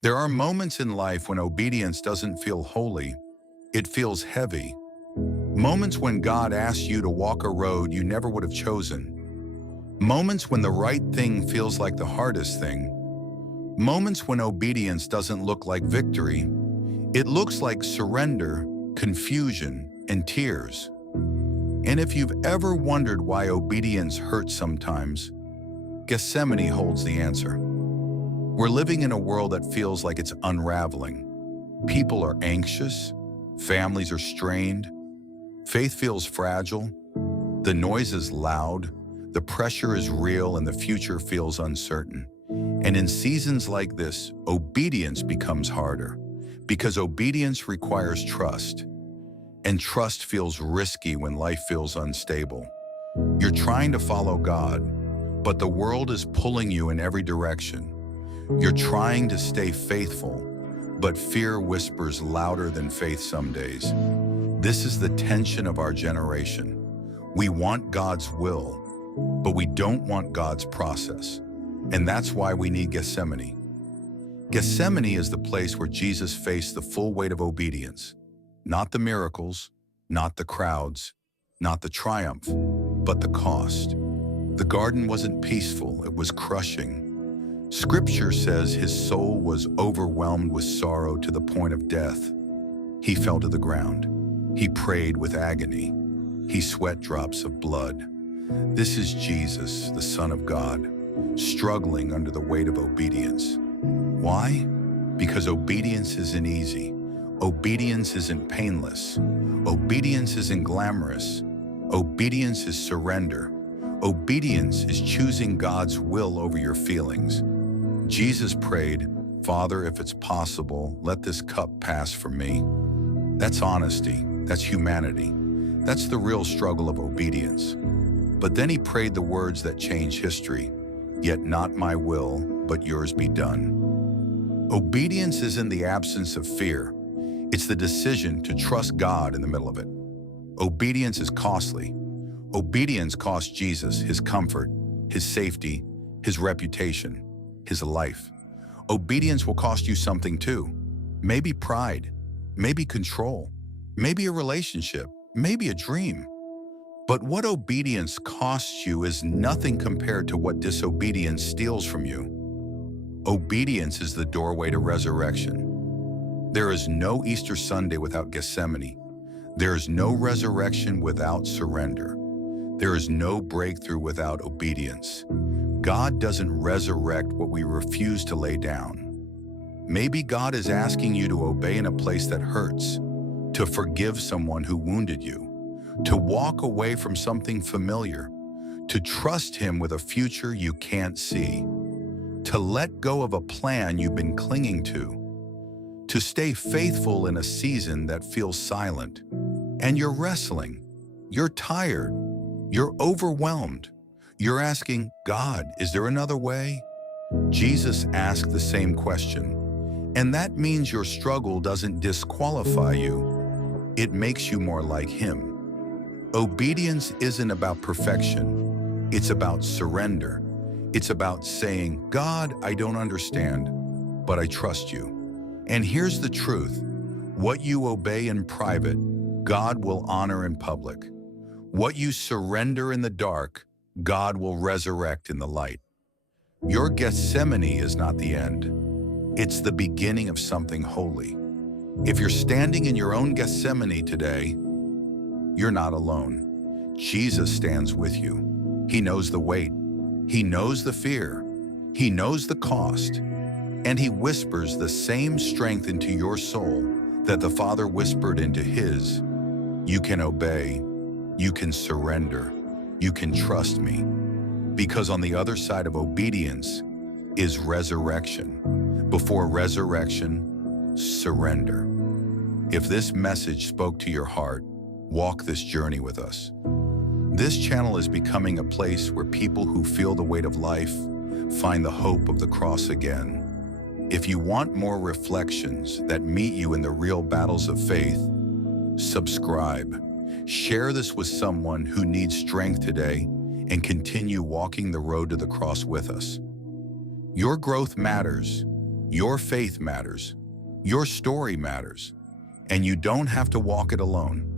There are moments in life when obedience doesn't feel holy, it feels heavy. Moments when God asks you to walk a road you never would have chosen. Moments when the right thing feels like the hardest thing. Moments when obedience doesn't look like victory. It looks like surrender, confusion, and tears. And if you've ever wondered why obedience hurts sometimes, Gethsemane holds the answer. We're living in a world that feels like it's unraveling. People are anxious, families are strained, faith feels fragile, the noise is loud, the pressure is real, and the future feels uncertain. And in seasons like this, obedience becomes harder, because obedience requires trust, and trust feels risky when life feels unstable. You're trying to follow God, but the world is pulling you in every direction. You're trying to stay faithful, but fear whispers louder than faith some days. This is the tension of our generation. We want God's will, but we don't want God's process. And that's why we need Gethsemane. Gethsemane is the place where Jesus faced the full weight of obedience. Not the miracles, not the crowds, not the triumph, but the cost. The garden wasn't peaceful, it was crushing. Scripture says his soul was overwhelmed with sorrow to the point of death. He fell to the ground. He prayed with agony. He sweat drops of blood. This is Jesus, the Son of God, struggling under the weight of obedience. Why? Because obedience isn't easy. Obedience isn't painless. Obedience isn't glamorous. Obedience is surrender. Obedience is choosing God's will over your feelings. Jesus prayed, "Father, if it's possible, let this cup pass from me." That's honesty. That's humanity. That's the real struggle of obedience. But then he prayed the words that change history, "Yet not my will, but yours be done." Obedience isn't the absence of fear. It's the decision to trust God in the middle of it. Obedience is costly. Obedience cost Jesus his comfort, his safety, his reputation, his life. Obedience will cost you something too. Maybe pride, maybe control, maybe a relationship, maybe a dream. But what obedience costs you is nothing compared to what disobedience steals from you. Obedience is the doorway to resurrection. There is no Easter Sunday without Gethsemane. There is no resurrection without surrender. There is no breakthrough without obedience. God doesn't resurrect what we refuse to lay down. Maybe God is asking you to obey in a place that hurts, to forgive someone who wounded you, to walk away from something familiar, to trust Him with a future you can't see, to let go of a plan you've been clinging to stay faithful in a season that feels silent. And you're wrestling, you're tired, you're overwhelmed. You're asking, "God, is there another way?" Jesus asked the same question. And that means your struggle doesn't disqualify you. It makes you more like Him. Obedience isn't about perfection. It's about surrender. It's about saying, "God, I don't understand, but I trust you." And here's the truth. What you obey in private, God will honor in public. What you surrender in the dark, God will resurrect in the light. Your Gethsemane is not the end. It's the beginning of something holy. If you're standing in your own Gethsemane today, you're not alone. Jesus stands with you. He knows the weight. He knows the fear. He knows the cost. And He whispers the same strength into your soul that the Father whispered into His. You can obey. You can surrender. You can trust me. Because on the other side of obedience is resurrection. Before resurrection, surrender. If this message spoke to your heart, walk this journey with us. This channel is becoming a place where people who feel the weight of life find the hope of the cross again. If you want more reflections that meet you in the real battles of faith, subscribe. Share this with someone who needs strength today and continue walking the road to the cross with us. Your growth matters. Your faith matters. Your story matters. And you don't have to walk it alone.